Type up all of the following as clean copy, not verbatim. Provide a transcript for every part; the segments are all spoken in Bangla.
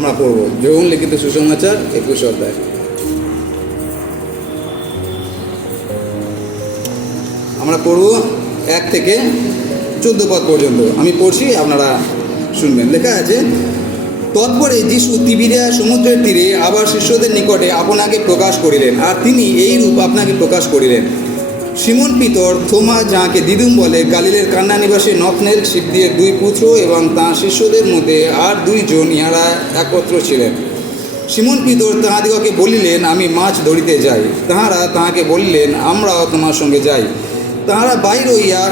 আমরা পড়ব যোহন লিখিত সুসমাচার 21 অধ্যায়। আমরা পড়ব 1 থেকে 14 পদ পর্যন্ত। আমি পড়ছি, আপনারা শুনবেন। লেখা আছে, তৎপরে যীশু তিবিরিয়া সমুদ্রের তীরে আবার শিষ্যদের নিকটে আপনাকে প্রকাশ করিলেন, আর তিনি এই রূপ আপনাকে প্রকাশ করিলেন। সিমন পিতর, থোমা যাহাকে দিদুম বলে, গালিলের কান্না নিবাসী নথনেল, শিবদিয়ের 2 পুত্র এবং তাঁর শিষ্যদের মধ্যে আর 2 জন ইহারা একত্র ছিলেন। সিমন পিতর তাহাদিগকে বলিলেন, আমি মাছ ধরিতে যাই। তাহারা তাহাকে বলিলেন, আমরাও তোমার সঙ্গে যাই। তাহারা বাহির হইয়া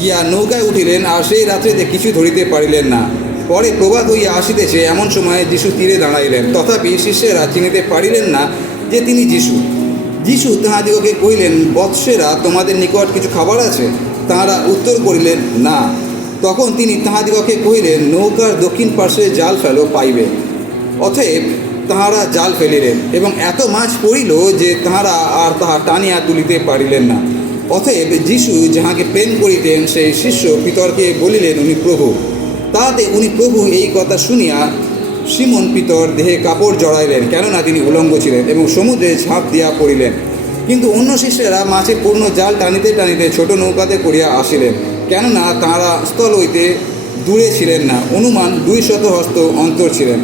গিয়া নৌকায় উঠিলেন, আর সেই রাত্রিতে কিছু ধরিতে পারিলেন না। পরে প্রভাত হইয়া আসিতেছে, এমন সময় যীশু তীরে দাঁড়াইলেন। তথাপি শিষ্যেরা চিনিতে পারিলেন না যে তিনি যীশু। যীশু তাহাদিগকে কহিলেন, বৎসেরা, তোমাদের নিকট কিছু খাবার আছে? তাহারা উত্তর করিলেন, না। তখন তিনি তাহাদিগকে কহিলেন, নৌকার দক্ষিণ পার্শ্বে জাল ফেলো, পাইবে। অতএব তাহারা জাল ফেলিলেন, এবং এত মাছ পড়িল যে তাহারা আর তাহা টানিয়া তুলিতে পারিলেন না। অতএব যীশু যাহাকে প্রেম করিতেন সেই শিষ্য পিতরকে বলিলেন, উনি প্রভু। তাহাতে উনি প্রভু এই কথা শুনিয়া সিমন পিতর দেহে কাপড় জড়াইলেন, কেননা তিনি উলঙ্গ ছিলেন, এবং সমুদ্রে ঝাঁপ দিয়া পড়িলেন। কিন্তু অন্য শিষ্যেরা মাছে পূর্ণ জাল টানিতে টানিতে ছোট নৌকাতে করিয়া আসিলেন, কেননা তাঁরা স্থল হইতে দূরে ছিলেন না, অনুমান 200 হস্ত অন্তর ছিলেন।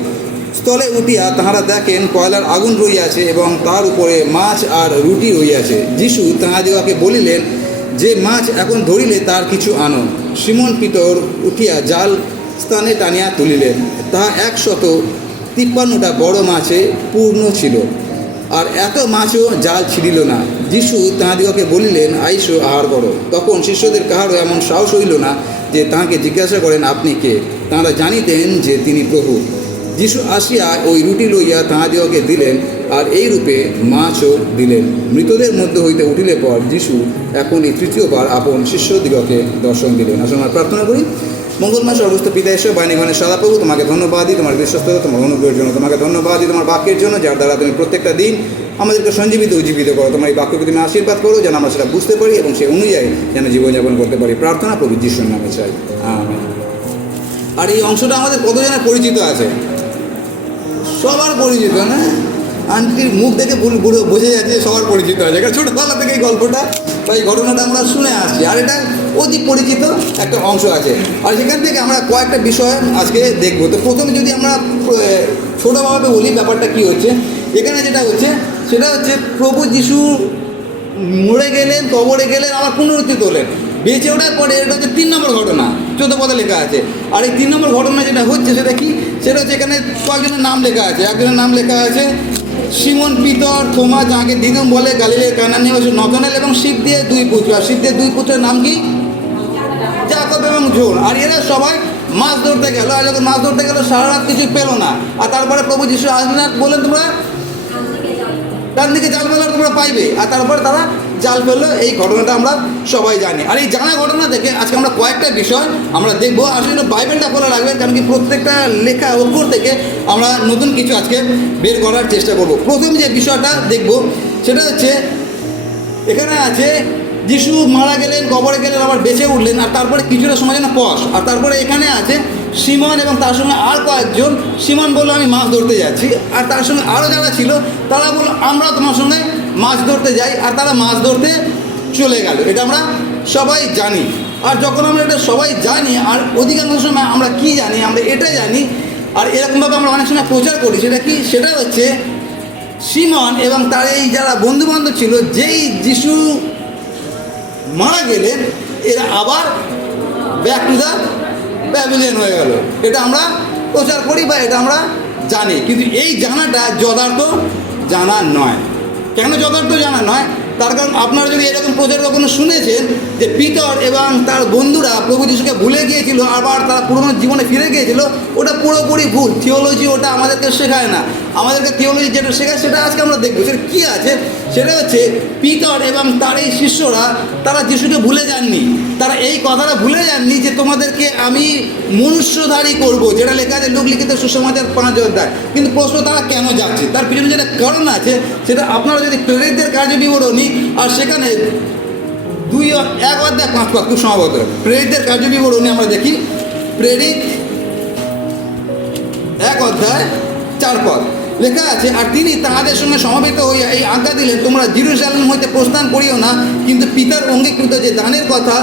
স্থলে উঠিয়া তাহারা দেখেন কয়লার আগুন রইয়াছে, এবং তার উপরে মাছ আর রুটি রইয়াছে। যীশু তাহাদিগকে বলিলেন, যে মাছ এখন ধরিলে তার কিছু আনো। সিমন পিতর উঠিয়া জাল স্থানে টানিয়া তুলিলেন, তাহা 153টা বড় মাছে পূর্ণ ছিল, আর এত মাছও জাল ছিঁড়িল না। যীশু তাহাদিগকে বলিলেন, আইসো, আহার করো। তখন শিষ্যদের কাহারও এমন সাহস হইল না যে তাহাকে জিজ্ঞাসা করেন, আপনি কে? তাঁরা জানিতেন যে তিনি প্রভু। যীশু আসিয়া ওই রুটি লইয়া তাহাদিগকে দিলেন, আর এই রূপে মাছও দিলেন। মৃতদের মধ্যে হইতে উঠিলে পর যীশু এখন এই 3য় বার আপন শিষ্যদিগকে দর্শন দিলেন। আসলে আমরা প্রার্থনা করি। মঙ্গলময় সর্বস্ত পিতা ঈশ্বর, বাণীগণের সদাপ্রভু, তোমাকে ধন্যবাদ দিই তোমার বিশ্বস্ততা, তোমার অনুগ্রহের জন্য। তোমাকে ধন্যবাদ দিই তোমার বাক্যের জন্য, যার দ্বারা তুমি প্রত্যেকটা দিন আমাদেরকে সঞ্জীবিত উজ্জীবিত করো। তোমার এই বাক্যকে তুমি আশীর্বাদ করো, যেন আমরা সেটা বুঝতে পারি এবং সেই অনুযায়ী যেন জীবনযাপন করতে পারি। প্রার্থনা প্রভু যিশুর নামে চাই, আমেন। আর এই অংশটা আমাদের কতজনের পরিচিত আছে? সবার পরিচিত, না? আন্টির মুখ দেখে বোঝা যাচ্ছে সবার পরিচিত আছে, কারণ ছোটোবেলা থেকে এই গল্পটা বা এই ঘটনাটা আমরা শুনে আসছি, আর এটা অতি পরিচিত একটা অংশ আছে। আর সেখান থেকে আমরা কয়েকটা বিষয় আজকে দেখব। তো প্রথমে যদি আমরা ছোটোভাবে বলি ব্যাপারটা কী হচ্ছে, এখানে যেটা হচ্ছে সেটা হচ্ছে প্রভু যিশু মরে গেলেন, কবরে গেলেন, আবার পুনরুত্থিত হলেন, বেঁচে ওঠার পরে। এটা হচ্ছে 3 নম্বর ঘটনা, 14 পদে লেখা আছে। আর এই 3 নম্বর ঘটনা যেটা হচ্ছে সেটা কি? সেটা হচ্ছে এখানে কয়েকজনের নাম লেখা আছে। একজনের নাম লেখা আছে সিমন পিতর, থোমা যাহাকে দিদুম বলে, গালিলের কানা নিবাসী নথনেল, এবং শিবদিয়ের 2 পুত্র। আর শিবদিয়ের 2 পুত্রের নাম কি? যাকব এবং জোন। আর এরা সবাই মাছ ধরতে গেল, আর যখন মাছ ধরতে গেল সারা রাত কিছু পেল না। আর তারপরে প্রভু যিশু আসলেন, বললেন, তোমরা ডান দিকে জাল ফেলো, তোমরা পাইবে। আর তারপরে তারা জাল ফেললো। এই ঘটনাটা আমরা সবাই জানি। আর এই জানা ঘটনা থেকে আজকে আমরা কয়েকটা বিষয় আমরা দেখবো। আসলে বাইবেলটা খোলা রাখবেন, কারণ কি প্রত্যেকটা লেখা অক্ষর থেকে আমরা নতুন কিছু আজকে বের করার চেষ্টা করব। প্রথম যে বিষয়টা দেখব সেটা হচ্ছে, এখানে আছে যিশু মারা গেলেন, কবরে গেলেন, আবার বেঁচে উঠলেন, আর তারপরে কিছুটা সময় যেন পশ। আর তারপরে এখানে আছে সিমন এবং তার সঙ্গে আর কয়েকজন। সিমন বললো, আমি মাছ ধরতে যাচ্ছি। আর তার সঙ্গে আরও যারা ছিল তারা বললো, আমরা তোমার সঙ্গে মাছ ধরতে যাই। আর তারা মাছ ধরতে চলে গেল। এটা আমরা সবাই জানি। আর যখন আমরা এটা সবাই জানি, আর অধিকাংশ সময় আমরা কি জানি, আমরা এটা জানি, আর এরকমভাবে আমরা অনেক সময় প্রচার করি। সেটা কি? সেটা হচ্ছে সিমন এবং তার এই যারা বন্ধুবান্ধব ছিল, যেই যিশু মারা গেলেন, এরা আবার ব্যাক টু দ্য প্যাভিলিয়ন হয়ে গেল। এটা আমরা প্রচার করি বা এটা আমরা জানি, কিন্তু এই জানাটা যথার্থ জানা নয়। কেন যথার্থ জানা নয়? তার কারণ আপনারা যদি এরকম প্রচার কখনো শুনেছেন যে পিতর এবং তার বন্ধুরা প্রভু যিশুকে ভুলে গিয়েছিল, আবার তারা পুরনো জীবনে ফিরে গিয়েছিল, ওটা পুরোপুরি ভুল। থিওলজি ওটা আমাদেরকে শেখায় না। আমাদেরকে থিওলজি যেটা শেখায় সেটা আজকে আমরা দেখবো। সেটা কী আছে? সেটা হচ্ছে পিতর এবং তার এই শিষ্যরা, তারা যিশুকে ভুলে যাননি। তারা এই কথাটা ভুলে যাননি যে তোমাদেরকে আমি মনুষ্যধারী করব, যেটা লেখা আছে লূক লিখিত সুসমাচার 5 অধ্যায়। কিন্তু প্রশ্ন, তারা কেন যাচ্ছে? তার পিছনে যেটা কারণ আছে সেটা আপনারা যদি প্রেরিতদের কার্যবিবরণী, আর সেখানে 1 অধ্যায় 5 পদ, খুব সম্ভবত প্রেরিতদের কার্যবিবরণী আমরা দেখি। প্রেরিত 1:4 লেখা আছে, আর তিনি তাহাদের সঙ্গে সমবেত হইয়া এই আজ্ঞা দিলেন, তোমরা জেরুজালেম হইতে প্রস্থান করিও না, কিন্তু পিতার অঙ্গীকৃত যে দানের কথা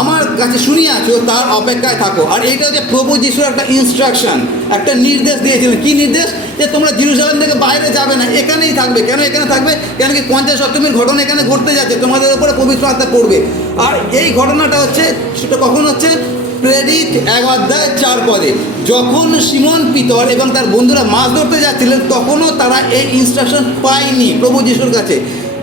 আমার কাছে শুনিয়াছো তার অপেক্ষায় থাকো। আর এইটা হচ্ছে প্রভু যিশুর একটা ইনস্ট্রাকশন, একটা নির্দেশ দিয়েছিলেন। কি নির্দেশ? যে তোমরা জেরুজালেম থেকে বাইরে যাবে না, এখানেই থাকবে। কেন এখানে থাকবে? কেন কি পঞ্চাশ সপ্তমীর ঘটনা এখানে ঘটতে যাচ্ছে, তোমাদের উপরে পবিত্র আত্মা পড়বে। আর এই ঘটনাটা হচ্ছে, সেটা কখন হচ্ছে? প্রেরিত 1:4 যখন সিমন পিতর এবং তার বন্ধুরা মাছ ধরতে যাচ্ছিলেন, তখনও তারা এই ইনস্ট্রাকশন পায়নি প্রভু যিশুর কাছে।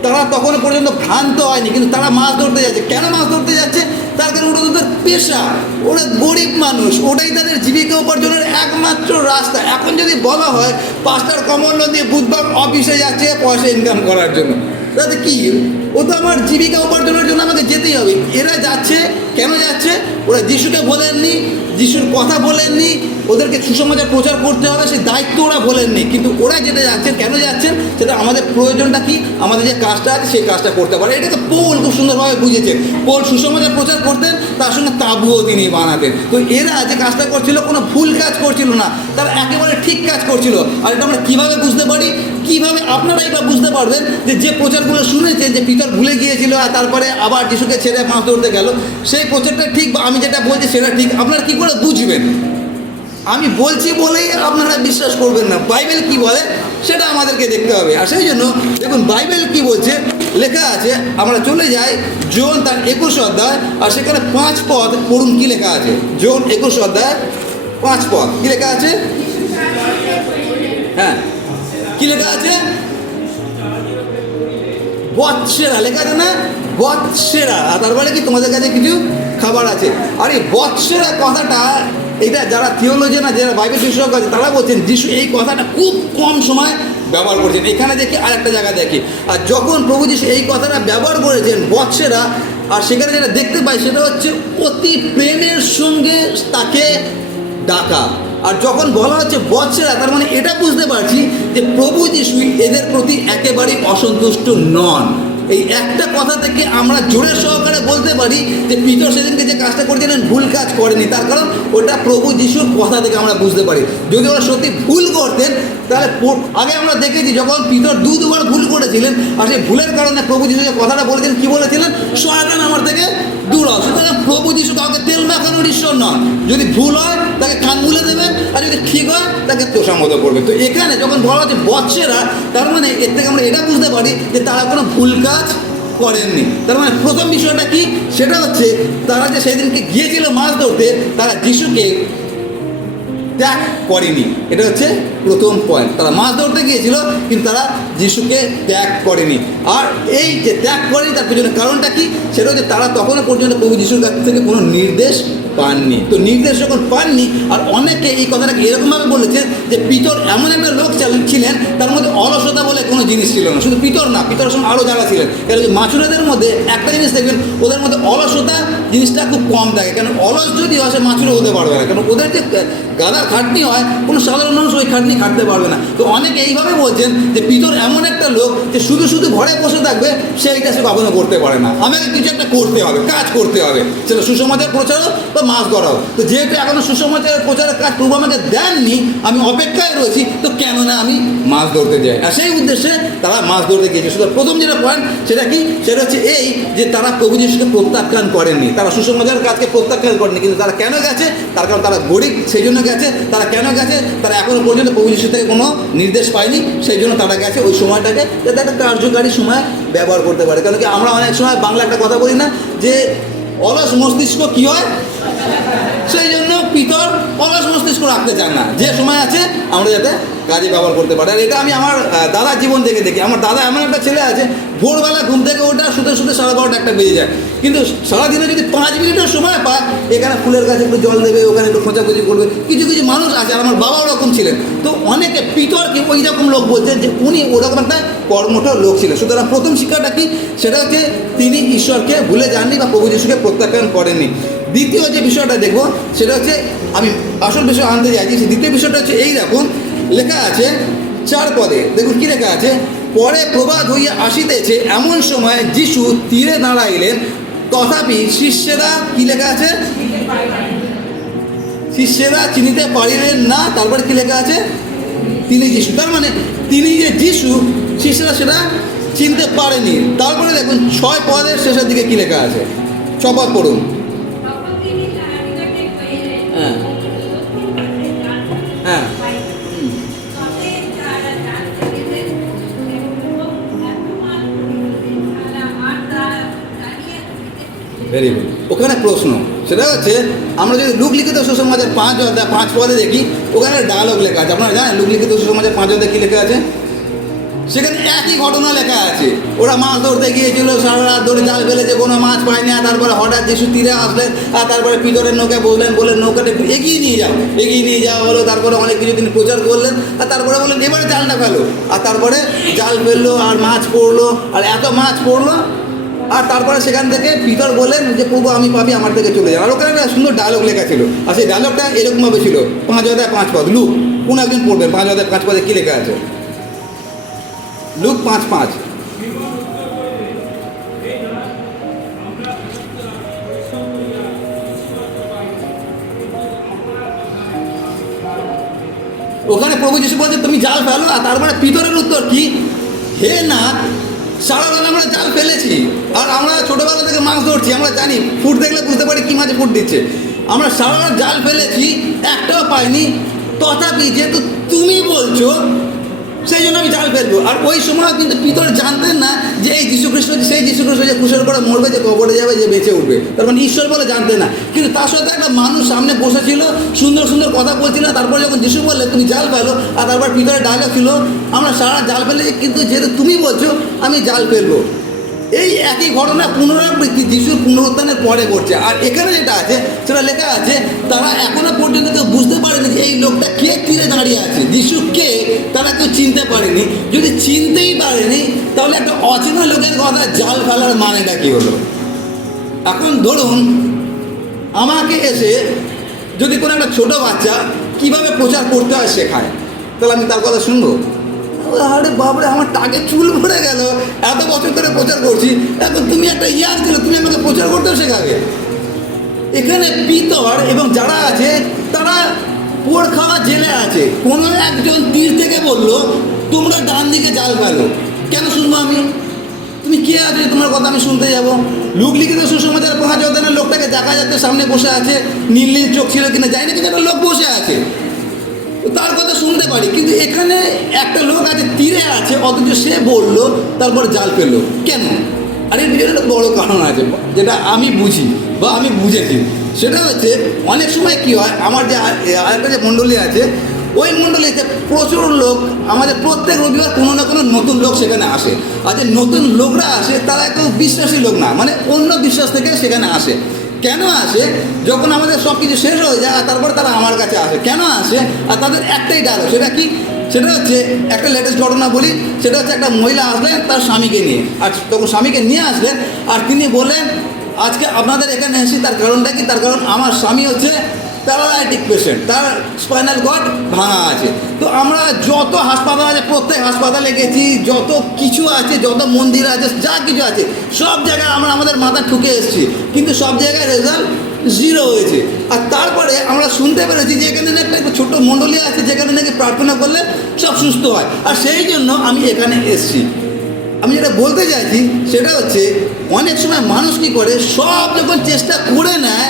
তারা তখনও পর্যন্ত ভ্রান্ত হয়নি, কিন্তু তারা মাছ ধরতে যাচ্ছে। কেন মাছ ধরতে যাচ্ছে? তার কারণ ওটা তাদের পেশা, ওরা গরিব মানুষ, ওটাই তাদের জীবিকা উপার্জনের একমাত্র রাস্তা। এখন যদি বলা হয় পাঁচটার কমল নদী বুধবার অফিসে যাচ্ছে পয়সা ইনকাম করার জন্য, তাতে কি? ও তো আমার জীবিকা উপার্জনের জন্য আমাকে যেতেই হবে। এরা যাচ্ছে, কেন যাচ্ছে? ওরা যিশুকে বলেননি, যিশুর কথা বলেননি, ওদেরকে সুসমাচার প্রচার করতে হবে সেই দায়িত্ব ওরা বলেননি। কিন্তু ওরা যেটা যাচ্ছেন, কেন যাচ্ছেন? সেটা আমাদের প্রয়োজনটা কি, আমাদের যে কাজটা আছে সেই কাজটা করতে পারে। এটাকে পৌল খুব সুন্দরভাবে বুঝেছেন। পৌল সুসমাচার প্রচার করতেন, তার সঙ্গে তাঁবুও তিনি বানাতেন। তো এরা যে কাজটা করছিল কোনো ভুল কাজ করছিল না, তারা একেবারে ঠিক কাজ করছিল। আর এটা আমরা কীভাবে বুঝতে পারি? কীভাবে আপনারাই বা বুঝতে পারবেন যে প্রচারগুলো শুনেছেন যে পিতর ভুলে গিয়েছিল আর তারপরে আবার যিশুকে ছেড়ে মাছ ধরতে গেল, সেই প্রচারটা ঠিক বা আমি যেটা বলছি সেটা ঠিক, আপনারা কী করে বুঝবেন? আমি বলছি বলেই আপনারা বিশ্বাস করবেন না। বাইবেল কি বলে সেটা আমাদেরকে দেখতে হবে। আর সেই জন্য দেখুন বাইবেল কি বলছে, লেখা আছে, আমরা চলে যাই যোন তার 21 অধ্যায়, আর সেখানে 5 পদ পড়ুন কি লেখা আছে। যোন 21 অধ্যায় 5 পদ কি লেখা আছে? হ্যাঁ, কি লেখা আছে? বৎসেরা লেখা আছে না? বৎসেরা। আর তারপরে কি তোমাদের কাছে কিছু খাবার আছে। আর এই বৎসেরা কথাটা, এটা যারা থিওলজিয়ান, যারা বাইবেল বিশেষজ্ঞ আছে, তারা বলছেন যিশু এই কথাটা খুব কম সময় ব্যবহার করেছেন। এখানে দেখি আর একটা জায়গা দেখি, আর যখন প্রভু যিশু এই কথাটা ব্যবহার করেছেন বৎসেরা, আর সেখানে যেটা দেখতে পাই সেটা হচ্ছে অতি প্রেমের সঙ্গে তাকে ডাকা। আর যখন বলা হচ্ছে বৎসেরা, তার মানে এটা বুঝতে পারছি যে প্রভু যিশু এদের প্রতি একেবারেই অসন্তুষ্ট নন। এই একটা কথা থেকে আমরা জোরে সহকারে বলতে পারি যে পিতর সেদিনকে যে কাজটা করেছিলেন ভুল কাজ করেনি, তার কারণ ওটা প্রভু যিশুর কথা থেকে আমরা বুঝতে পারি। যদি ওরা সত্যি ভুল করতেন, তাহলে আগে আমরা দেখেছি যখন পিতর দুবার ভুল করেছিলেন, আর সেই ভুলের কারণে প্রভু যিশু যে কথাটা বলেছিলেন, কি বলেছিলেন? শয়তান আমার থেকে দূর হও। সুতরাং প্রভু যিশু কাউকে তেল মাখানোর ঈশ্বর নন। যদি ভুল হয় তাকে কান মুলে দেবেন, আর যদি ঠিক হয় তাকে তোষামত করবে। তো এখানে যখন বলা হচ্ছে বৎসেরা, তার মানে এর থেকে আমরা এটা বুঝতে পারি যে তারা কোনো ভুল কাজ করেননি। তার মানে প্রথম বিষয়টা কি? সেটা হচ্ছে তারা যে সেদিনকে গিয়েছিল মাছ ধরতে, তারা যিশুকে ত্যাগ করেনি। এটা হচ্ছে প্রথম পয়েন্ট। তারা মাছ ধরতে গিয়েছিল, কিন্তু তারা যিশুকে ত্যাগ করেনি। আর এই যে ত্যাগ করেনি তার পিছনে কারণটা কি? সেটা হচ্ছে তারা তখনও পর্যন্ত প্রভু যিশুর কাছ থেকে কোনো নির্দেশ পাননি। তো নির্দেশ যখন পাননি, আর অনেকে এই কথাটাকে এরকমভাবে বলেছে যে পিতর এমন একটা লোক ছিলেন, তার মধ্যে অলসতা বলে কোনো জিনিস ছিল না। শুধু পিতর না, পিতরের সঙ্গে আরও যারা ছিলেন, কেন যে মাছুরেদের মধ্যে একটা জিনিস দেখবেন, ওদের মধ্যে অলসতা জিনিসটা খুব কম থাকে। কেন অলস যদি হয় সে মাছুরে হতে পারবে না, কারণ ওদের যে গাদার খাটনি হয়, কোনো সাধারণ মানুষ ওই খাটনি খাটতে পারবে না। তো অনেকে এইভাবে বলছেন যে পিতর এমন একটা লোক যে শুধু শুধু ঘরে বসে থাকবে, সেইটা সে কখনো করতে পারে না। আমাকে কিছু একটা করতে হবে, কাজ করতে হবে, সেটা সুসমাচার প্রচারও বা মাছ ধরাও। তো যেহেতু এখনো সুসমাচারের প্রচারের কাজ প্রভু আমাকে দেননি, আমি অপেক্ষায় রয়েছি, তো কেন না আমি মাছ ধরতে যাই। আর সেই উদ্দেশ্যে তারা মাছ ধরতে গিয়েছে। শুধু প্রথম যেটা পয়েন্ট সেটা কি? সেটা হচ্ছে এই যে তারা প্রভু যিশুকে প্রত্যাখ্যান করেননি, তারা সুসমাচারের কাজকে প্রত্যাখ্যান করেনি। কিন্তু তারা কেন গেছে? তার কারণ তারা গরিব, সেই জন্য গেছে। তারা কেন গেছে? তারা এখনো পর্যন্ত প্রভু যিশু থেকে কোনো নির্দেশ পায়নি, সেই জন্য তারা গেছে ওই সময়টাকে যাতে একটা কার্যকারী সময় ব্যবহার করতে পারে। কারণ কি আমরা অনেক সময় বাংলা একটা কথা বলি না যে অলস মস্তিষ্ক কী হয়? সেই জন্য পিতর অলস মস্তিষ্ক রাখতে চান না, যে সময় আছে আমরা যাতে কাজে ব্যবহার করতে পারি। আর এটা আমি আমার দাদার জীবন থেকে দেখি। আমার দাদা এমন একটা ছেলে আছে, ভোরবেলা ঘুম থেকে ওটা শুতে শুতে 12:30 একটা বেজে যায়, কিন্তু সারাদিনে যদি 5 মিনিটের সময় পায়, এখানে ফুলের গাছে একটু জল দেবে, ওখানে একটু খোঁচাখুচি করবে। কিছু কিছু মানুষ আছে, আর আমার বাবা ওরকম ছিলেন। তো অনেকে পিতরকে ওই রকম লোক বলছেন যে উনি ওরকম একটা কর্মঠ লোক ছিলেন। সুতরাং প্রথম শিক্ষাটা কি? সেটা হচ্ছে তিনি ঈশ্বরকে ভুলে যাননি বা প্রভু যিশুকে প্রত্যাখ্যান করেননি। দ্বিতীয় যে বিষয়টা দেখবো সেটা হচ্ছে, আমি আসল বিষয় আনতে চাইছি, সেই দ্বিতীয় বিষয়টা হচ্ছে এই দেখুন লেখা আছে 4 পদে, দেখুন কি লেখা আছে। পরে প্রভাত হইয়া আসিতেছে, এমন সময় যিশু তীরে দাঁড়াইলেন, তথাপি শিষ্যেরা কি লেখা আছে? শিষ্যেরা চিনিতে পারিলেন না, তারপরে কি লেখা আছে? তিনি যিশু। তার মানে তিনি যে যিশু, শিষ্যরা সেটা চিনতে পারেনি। তারপরে দেখুন 6 পদের শেষের দিকে কি লেখা আছে, 6 পদ পড়ুন। হ্যাঁ হ্যাঁ ভেরি গুড। ওখানে প্রশ্ন সেটা হচ্ছে, আমরা যদি লুক লিখিত সুসমাচার 5 অধ্যায় 5 পদে দেখি, ওখানে ডায়লগ লেখা আছে। আপনারা জানেন লুক লিখিত সুসমাচার 5 অধ্যায় কী লেখা আছে? সেখানে একই ঘটনা লেখা আছে। ওরা মাছ ধরতে গিয়েছিল, সারা রাত ধরে জাল ফেলেছে, কোনো মাছ পায়নি। আর তারপরে হঠাৎ যিশু তীরে আসলেন, আর তারপরে পিতরের নৌকায় বললেন, বলে নৌকাটা একটু এগিয়ে নিয়ে যাওয়া হলো। তারপরে অনেক কিছু তিনি প্রচার করলেন, আর তারপরে বললেন এবারে জালটা ফেলো। আর তারপরে জাল ফেললো, আর মাছ পড়লো, আর এত মাছ পড়লো। আর তারপরে সেখান থেকে পিতর বললেন যে প্রভু আমি পাপী, আমার থেকে চলে যান। আর ওখানে একটা সুন্দর ডায়লগ লেখা ছিল, আর সেই ডায়লগটা এরকমভাবে ছিল, 5 অধ্যায় 5 পদ। লুক, কোন একজন পড়বেন 5 অধ্যায় 5 পদে কী লেখা আছে? লুক 5:5। ওখানে প্রভু যিশু বলছে তুমি জাল ফেলো। আর তারপরে পিতরের উত্তর কি? হে নাথ, সারা রাত আমরা জাল ফেলেছি, আর আমরা ছোটোবেলা থেকে মাছ ধরছি, আমরা জানি ফুট দেখলে বুঝতে পারি কী মাছে ফুট দিচ্ছে। আমরা সারা রাত জাল ফেলেছি, একটাও পাইনি, তথাপি যেহেতু তুমি বলছো সেই জন্য আমি জাল ফেলবো। আর ওই সময় কিন্তু পিতর জানতেন না যে এই যীশুখ্রিস্ট সেই যীশুখ্রিস্ট যে কুশের করে মরবে, যে কবরে যাবে, যে বেঁচে উঠবে, তার মানে ঈশ্বর বলে জানতেন না। কিন্তু তার সাথে একটা মানুষ সামনে বসেছিল, সুন্দর সুন্দর কথা বলছিল। তারপরে যখন যিশু বললে তুমি জাল ফেলো, আর তারপর পিতরের ডায়লগ ছিল আমরা সারা জাল ফেলেছি, কিন্তু যেহেতু তুমি বলছো আমি জাল ফেলবো। এই একই ঘটনা পুনরাবৃত্তি যিশুর পুনরুত্থানের পরে করছে। আর এখানে যেটা আছে সেটা লেখা আছে, তারা এখনো পর্যন্ত কেউ বুঝতে পারেনি যে এই লোকটা কে তীরে দাঁড়িয়ে আছে, যিশু কে তারা কেউ চিনতে পারেনি। যদি চিনতেই পারেনি, তাহলে একটা অচেনা লোকের কথা জাল ফেলার মানেটা কী হলো? এখন ধরুন আমাকে এসে যদি কোনো একটা ছোটো বাচ্চা কীভাবে প্রচার করতে হয় শেখায়, তাহলে আমি তার কথা শুনবো? আরে বাবরে, আমার টাকে চুল পড়ে গেল, এত বছর ধরে প্রচার করছি, এখন তুমি একটা ইয়ার দিলে তুমি আমাকে প্রচার করতেও শেখাবে? এখানে পিতর এবং যারা আছে তারা পোড় খাওয়া জেলে আছে। কোনো একজন তীর থেকে বললো তোমরা ডান দিকে জাল ফেলো। কেন শুনবো আমি? তুমি কে আছো তোমার কথা আমি শুনতে যাবো? লুক লিখিত সুসমাচার 5 অধ্যায়ের লোকটাকে দেখা যাচ্ছে সামনে বসে আছে, নীল নীল চোখ ছিল কিনা জানি না, কিন্তু একটা লোক বসে আছে, তার কথা শুনতে পারি। কিন্তু এখানে একটা লোক আছে তীরে আছে, অথচ সে বললো তারপর জাল ফেললো কেন? আর এর পিছনে একটা বড়ো কারণ আছে, যেটা আমি বুঝি বা আমি বুঝেছি। সেটা হচ্ছে অনেক সময় কী হয়, আমার যে আরেকটা যে মণ্ডলী আছে, ওই মণ্ডলীতে প্রচুর লোক, আমাদের প্রত্যেক রবিবার কোনো না কোনো নতুন লোক সেখানে আসে। আর যে নতুন লোকরা আসে তারা কেউ বিশ্বাসী লোক না, মানে অন্য বিশ্বাস থেকে সেখানে আসে। কেন আসে? যখন আমাদের সব কিছু শেষ হয়ে যায় আর তারপর তারা আমার কাছে আসে। কেন আসে? আর তাদের একটাই ডায়লগ, সেটা কি? সেটা হচ্ছে একটা লেটেস্ট ঘটনা বলি। সেটা হচ্ছে একটা মহিলা আসলেন তার স্বামীকে নিয়ে, আর তখন স্বামীকে নিয়ে আসলেন, আর তিনি বললেন আজকে আপনাদের এখানে এসেছি, তার কারণটা কি? তার কারণ আমার স্বামী হচ্ছে প্যারালাইটিক পেশেন্ট, তার স্পাইনাল কর্ড ভাঙা আছে। তো আমরা যত হাসপাতাল আছে প্রত্যেক হাসপাতালে গেছি, যত কিছু আছে, যত মন্দির আছে, যা কিছু আছে সব জায়গায় আমরা আমাদের মাথা ঠুকে এসেছি, কিন্তু সব জায়গায় রেজাল্ট 0 হয়েছে। আর তারপরে আমরা শুনতে পেরেছি যে এখানে একটা ছোটো মণ্ডলী আছে যেখানে নাকি প্রার্থনা করলে সব সুস্থ হয়, আর সেই জন্য আমি এখানে এসেছি। আমি যেটা বলতে চাইছি সেটা হচ্ছে অনেক সময় মানুষ কী করে, সব যখন চেষ্টা করে নেয়,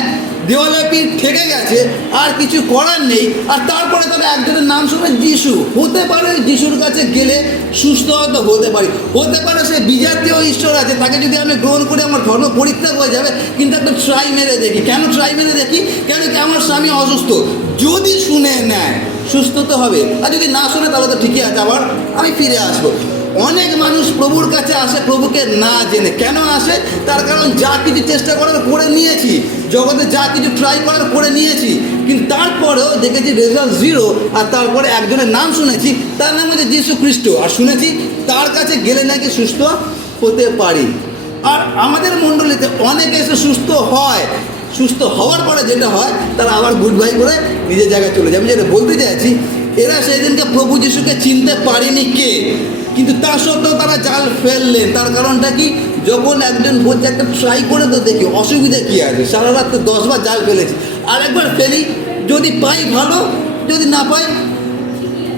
দেওয়ালে পিঠ ঠেকে গেছে, আর কিছু করার নেই, আর তারপরে তারা একজনের নাম শুনে যিশু। হতে পারে যিশুর কাছে গেলে সুস্থ হয়তো হতে পারে সে বিজাতীয় ঈশ্বর আছে, তাকে যদি আমি গ্রহণ করি আমার ধর্ম পরিত্যাগ হয়ে যাবে। কিন্তু একটা ট্রাই মেরে দেখি। কেন ট্রাই মেরে দেখি? কেন কি আমার স্বামী অসুস্থ, যদি শুনে নেয় সুস্থ তো হবে, আর যদি না শুনে তাহলে তো ঠিকই আছে, আবার আমি ফিরে আসবো। অনেক মানুষ প্রভুর কাছে আসে প্রভুকে না জেনে। কেন আসে? তার কারণ যা কিছু চেষ্টা করার করে নিয়েছি, জগতে যা কিছু ট্রাই করার করে নিয়েছি, কিন্তু তারপরেও দেখেছি রেজাল্ট 0। আর তারপরে একজনের নাম শুনেছি, তার নাম হচ্ছে যীশু খ্রিস্ট, আর শুনেছি তার কাছে গেলে নাকি সুস্থ হতে পারি। আর আমাদের মণ্ডলীতে অনেকে এসে সুস্থ হয়, সুস্থ হওয়ার পরে যেটা হয় তারা আবার গুড বাই করে নিজের জায়গায় চলে যায়। আমি যেটা বলতে চাইছি, এরা সেই দিনকে প্রভু যিশুকে চিনতে পারেনি কে, কিন্তু তা সত্ত্বেও তারা জাল ফেললেন। তার কারণটা কি? যখন একজন বলছে একটা ট্রাই করে তো দেখি, অসুবিধা কী আছে, সারা রাত তো 10 বার জাল ফেলেছি, আরেকবার ফেলি, যদি পাই ভালো, যদি না পাই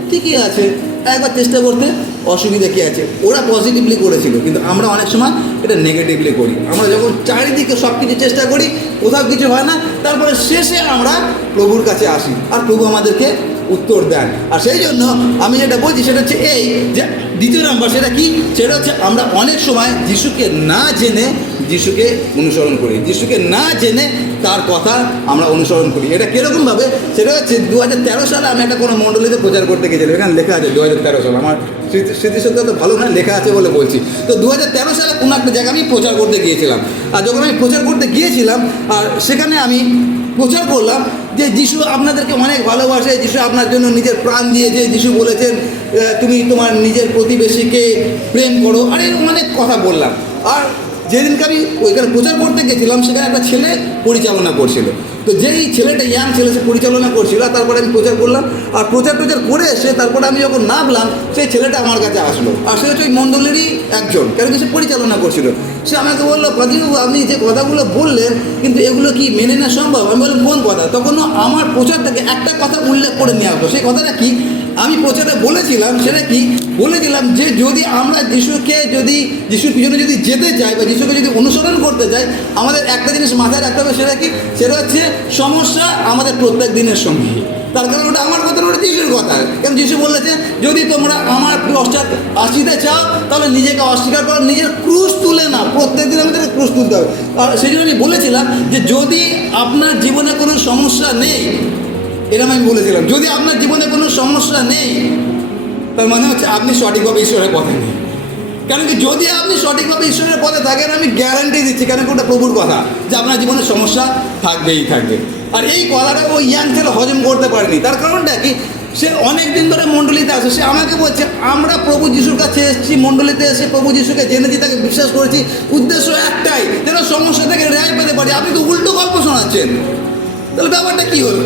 ঠিকই আছে, একবার চেষ্টা করতে অসুবিধা কী আছে। ওরা পজিটিভলি করেছিল, কিন্তু আমরা অনেক সময় এটা নেগেটিভলি করি। আমরা যখন চারিদিকে সব কিছু চেষ্টা করি, কোথাও কিছু হয় না, তারপরে শেষে আমরা প্রভুর কাছে আসি আর প্রভু আমাদেরকে উত্তর দেন। আর সেই জন্য আমি যেটা বলছি সেটা হচ্ছে এই যে দ্বিতীয় নাম্বার, সেটা কি, সেটা হচ্ছে আমরা অনেক সময় যিশুকে না জেনে যিশুকে অনুসরণ করি, যিশুকে না জেনে তার কথা আমরা অনুসরণ করি। এটা কীরকমভাবে, সেটা হচ্ছে 2013 সালে আমি একটা কোনো মণ্ডলীতে প্রচার করতে গেছিলাম। এখানে লেখা আছে 2013 সাল, আমার স্মৃতিশক্তি তো ভালো নয়, লেখা আছে বলে বলছি। তো 2013 সালে কোনো একটা জায়গায় আমি প্রচার করতে গিয়েছিলাম। আর যখন আমি প্রচার করতে গিয়েছিলাম আর সেখানে আমি প্রচার করলাম যে যিশু আপনাদেরকে অনেক ভালোবাসে, যিশু আপনার জন্য নিজের প্রাণ দিয়েছে, যিশু বলেছেন তুমি তোমার নিজের প্রতিবেশীকে প্রেম করো, আর এরকম অনেক কথা বললাম। আর যেদিনকে আমি ওইখানে প্রচার করতে গেছিলাম সেখানে একটা ছেলে পরিচালনা করছিল। তো যেই ছেলেটা ইয়াং ছেলে, সে পরিচালনা করছিল। আর তারপরে আমি প্রচার করলাম, আর প্রচার করে এসে তারপরে আমি যখন নামলাম, সেই ছেলেটা আমার কাছে আসলো। আর সে হচ্ছে ওই মণ্ডলেরই একজন, কারণ কি সে পরিচালনা করছিল। সে আমাকে বললো, প্রদীপবাবু আপনি যে কথাগুলো বললেন, কিন্তু এগুলো কি মেনে নেওয়া সম্ভব? আমি বললাম কোন কথা? তখনও আমার প্রচার থেকে একটা কথা উল্লেখ করে নিয়ে আসলো। সেই কথাটা কি আমি প্রচারে বলেছিলাম, সেটা কি বলেছিলাম যে যদি আমরা যিশুর পিছনে যদি যেতে চাই বা যিশুকে যদি অনুসরণ করতে চাই, আমাদের একটা জিনিস মাথায় রাখতে হবে, সেটা কি, সেটা হচ্ছে সমস্যা আমাদের প্রত্যেক দিনের সঙ্গে। তার কারণ ওটা আমার কথা, ওটা যিশুর কথা। কারণ যিশু বলেছে যদি তোমরা আমার পশ্চাৎ আসিতে চাও তাহলে নিজেকে অস্বীকার করো, নিজের ক্রুশ তুলে না, প্রত্যেক দিন আমাদের ক্রুশ তুলতে হবে। আর সেই জন্য আমি বলেছিলাম যে যদি আপনার জীবনে কোনো সমস্যা নেই, এরকম আমি বলেছিলাম, যদি আপনার জীবনে কোনো সমস্যা নেই তার মানে হচ্ছে আপনি সঠিকভাবে ঈশ্বরের পথে নেই। কেন কি, যদি আপনি সঠিকভাবে ঈশ্বরের পথে থাকেন, আমি গ্যারান্টি দিচ্ছি, কেন কি ওটা প্রভুর কথা, যে আপনার জীবনে সমস্যা থাকবেই থাকবে। আর এই কথাটা ওই ইয়াং ছেলে হজম করতে পারেনি। তার কারণটা কি, সে অনেক দিন ধরে মণ্ডলীতে আসে, সে আমাকে বলছে আমরা প্রভু যিশুর কাছে এসেছি, মণ্ডলীতে এসে প্রভু যিশুকে জেনেছি, তাকে বিশ্বাস করেছি, উদ্দেশ্য একটাই, যেন সমস্যা থেকে রেহাই পেতে পারি। আপনি তো উল্টো গল্প শোনাচ্ছেন, তাহলে ব্যাপারটা কী হলো?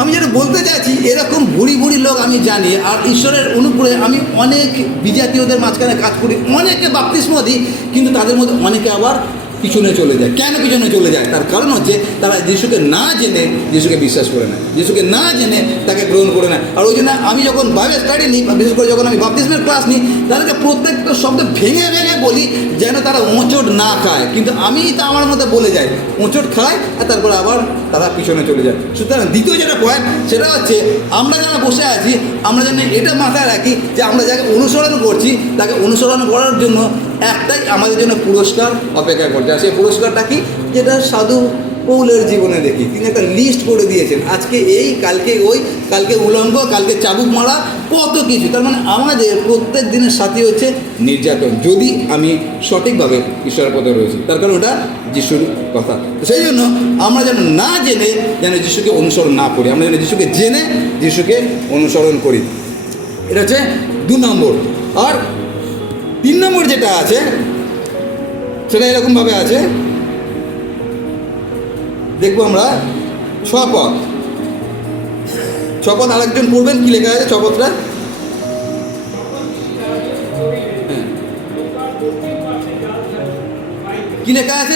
আমি যেটা বলতে চাইছি, এরকম ভুড়ি লোক আমি জানি। আর ঈশ্বরের অনুগ্রহে আমি অনেক বিজাতীয়দের মাঝখানে কাজ করি, অনেকে বাপ্তিস্ম দিই, কিন্তু তাদের মধ্যে অনেকে আবার পিছনে চলে যায়। কেন পিছনে চলে যায়? তার কারণ হচ্ছে তারা যিশুকে না জেনে যিশুকে বিশ্বাস করে না, যিশুকে না জেনে তাকে গ্রহণ করে না। আর ওই জন্য আমি যখন বাইবেল স্টাডি নিই, বিশেষ করে যখন আমি বাপ্তিস্মের ক্লাস নিই, তাদেরকে প্রত্যেকটা শব্দ ভেঙে বলি যেন তারা হোঁচট না খায়। কিন্তু আমি তা আমার মধ্যে বলে যাই, হোঁচট খায় আর তারপরে আবার তারা পিছনে চলে যায়। সুতরাং দ্বিতীয় যেটা পয়েন্ট, সেটা হচ্ছে আমরা যারা বসে আছি, আমরা যেন এটা মাথায় রাখি যে আমরা যাকে অনুসরণ করছি, তাকে অনুসরণ করার জন্য একটাই আমাদের জন্য পুরস্কার অপেক্ষা করছে। আর সেই পুরস্কারটা কি, যেটা সাধু পৌলের জীবনে দেখি, তিনি একটা লিস্ট করে দিয়েছেন, আজকে এই, কালকে ওই, কালকে উলঙ্গ, কালকে চাবুক মারা, কত কিছু। তার মানে আমাদের প্রত্যেক দিনের সাথী হচ্ছে নির্যাতন, যদি আমি সঠিকভাবে ঈশ্বরের পথে রয়েছি। তার কারণ ওটা যিশুর কথা। তো সেই জন্য আমরা যেন না জেনে যেন যিশুকে অনুসরণ না করি, আমরা যেন যিশুকে জেনে যিশুকে অনুসরণ করি। এটা হচ্ছে 2 নম্বর। আর 3 নম্বর যেটা আছে সেটা এরকমভাবে আছে, দেখবো আমরা শপথ আরেকজন পড়বেন, কি লেখা আছে শপথটা? কি লেখা আছে?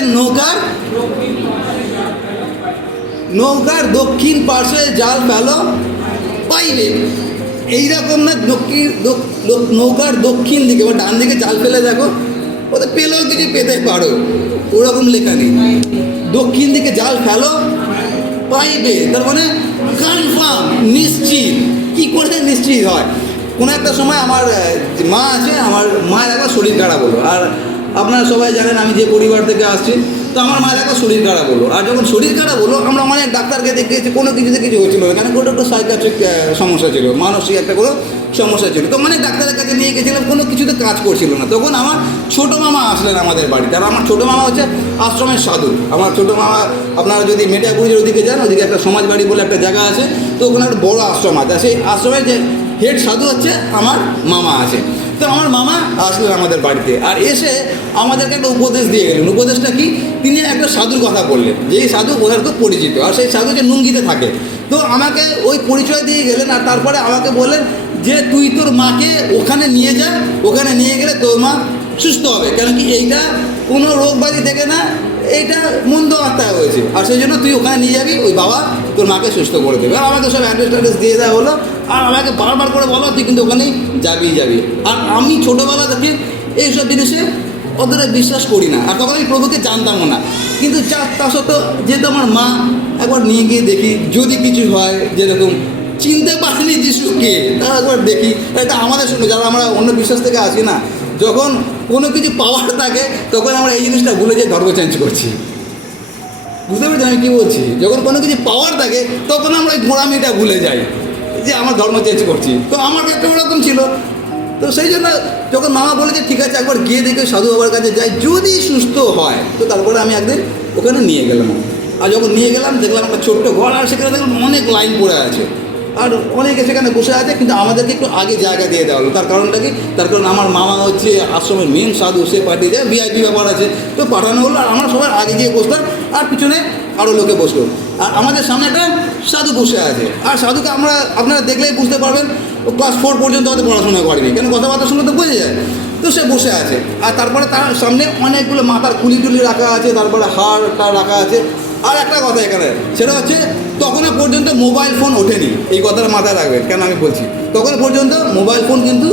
নৌকার দক্ষিণ পার্শ্বে জাল ফেলো পাইবে। এইরকম না, নৌকার দক্ষিণ দিকে বা ডান দিকে জাল ফেলে দেখো, ওদের পেলেও কিছু পেতে পারো, ওরকম লেখা নেই। দক্ষিণ দিকে জাল ফেলো পাইবে, তার মানে কনফার্ম, নিশ্চিত। কী করে নিশ্চিত হয়? কোনো একটা সময় আমার মা আছে, আমার মায়ের একবার শরীর খারাপ হলো। আর আপনারা সবাই জানেন আমি যে পরিবার থেকে আসছি, তো আমার মায়ের একবার শরীর খারাপ হলো। আর যখন শরীর খারাপ হলো, আমরা অনেক ডাক্তারকে দেখিয়েছি, কোনো কিছুতে কিছু হচ্ছিল না, কেন ওটা একটা সাইকিয়াট্রিক সমস্যা ছিল, মানসিক একটা কোনো সমস্যা ছিল। তো অনেক ডাক্তারের কাছে নিয়ে গেছিলাম, কোনো কিছুতে কাজ করছিল না। তখন আমার ছোটো মামা আসলেন আমাদের বাড়িতে। আর আমার ছোটো মামা হচ্ছে আশ্রমের সাধু। আমার ছোটো মামা, আপনারা যদি মেটাগুড়ির ওদিকে যান, ওদিকে একটা সমাজবাড়ি বলে একটা জায়গা আছে, তো ওখানে একটা বড়ো আশ্রম আছে। সেই আশ্রমের যে হেড সাধু হচ্ছে আমার মামা আছে। তো আমার মামা আসলেন আমাদের বাড়িতে, আর এসে আমাদেরকে একটা উপদেশ দিয়ে গেলেন। উপদেশটা কি? তিনি একটা সাধুর কথা বললেন, যেই সাধু ওনার খুব পরিচিত, আর সেই সাধু যে নুঙ্গিতে থাকে। তো আমাকে ওই পরিচয় দিয়ে গেলেন, আর তারপরে আমাকে বললেন যে তুই তোর মাকে ওখানে নিয়ে যা, ওখানে নিয়ে গেলে তোর মা সুস্থ হবে। কেন কি এইটা কোনো রোগ ব্যাধি দেখে না, এইটা মন্দ আত্মায় হয়েছে, আর সেই জন্য তুই ওখানে নিয়ে যাবি, ওই বাবা তোর মাকে সুস্থ করে দেবে। আর আমাকে সব অ্যাড্রেস দিয়ে দেওয়া হলো, আর আমাকে বারবার করে বলো তুই কিন্তু ওখানেই যাবি। আর আমি ছোটোবেলা থেকে এইসব জিনিসে অতটা বিশ্বাস করি না, আর তখন আমি প্রভুকে জানতামও না। কিন্তু তা সত্ত্বেও যেহেতু আমার মা, একবার নিয়ে গিয়ে দেখি যদি কিছু হয়, যেরকম চিনতে পারিনি যিশুকে, তা একবার দেখি। এটা আমাদের সঙ্গে যারা আমরা অন্য বিশ্বাস থেকে আসি না, যখন কোনো কিছু পাওয়ার থাকে তখন আমরা এই জিনিসটা ভুলে যাই, ধর্ম চেঞ্জ করছি। বুঝতে পেরেছি আমি কী বলছি? যখন কোনো কিছু পাওয়ার থাকে তখন আমরা এই গোড়ামিটা ভুলে যাই যে আমার ধর্ম চেঞ্জ করছি। তো আমার ক্ষেত্রে ওরকম ছিল। তো সেই জন্য যখন মামা বলেছে ঠিক আছে একবার গিয়ে দেখে সাধু বাবার কাছে যাই, যদি সুস্থ হয়, তো তারপরে আমি একদিন ওখানে নিয়ে গেলাম। আর যখন নিয়ে গেলাম দেখলাম একটা ছোট্ট ঘর, আর সেখানে দেখলাম অনেক লাইন পড়ে আছে, আর অনেকে সেখানে বসে আছে, কিন্তু আমাদেরকে একটু আগে জায়গা দিয়ে দেওয়া হলো। তার কারণটা কি? তার কারণ আমার মামা হচ্ছে আশ্রমের মেন সাধু, সে পাঠিয়ে দেয়, VIP ব্যাপার আছে, তো পাঠানো হলো। আর আমরা সবার আগে গিয়ে বসলাম, আর পিছনে আরও লোকে বসলো, আর আমাদের সামনে একটা সাধু বসে আছে। আর সাধুকে আপনারা দেখলেই বুঝতে পারবেন, ও ক্লাস 4 পর্যন্ত হয়তো পড়াশোনা করেনি, কেন কথাবার্তার সঙ্গে তো বোঝা যায়। তো সে বসে আছে, আর তারপরে তার সামনে অনেকগুলো মাথার খুলি টুলি রাখা আছে, তারপরে হাড় রাখা আছে। আর একটা কথা এখানে, সেটা হচ্ছে তখনও পর্যন্ত মোবাইল ফোন ওঠেনি। এই কথাটা মাথায় রাখবেন, কেন আমি বলছি, তখন পর্যন্ত মোবাইল ফোন কিন্তু